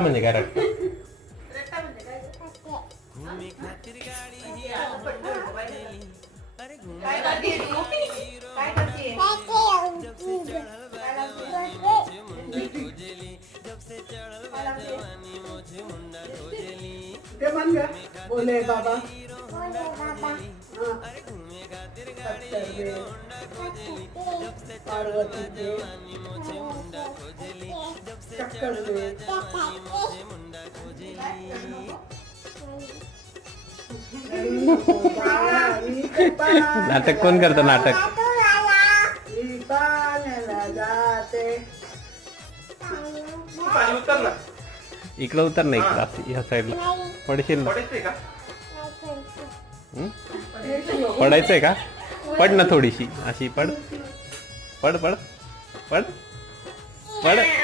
म्हणजे काय रट्टा? बोले बाबा पार्वती के चक्कर में नाटक कोण करतं नाटक? इकडं उतर ना, इकडं ह्या साईडला पडशील ना. पडायचंय का? पड ना थोडीशी अशी, पड पड पड पड पड.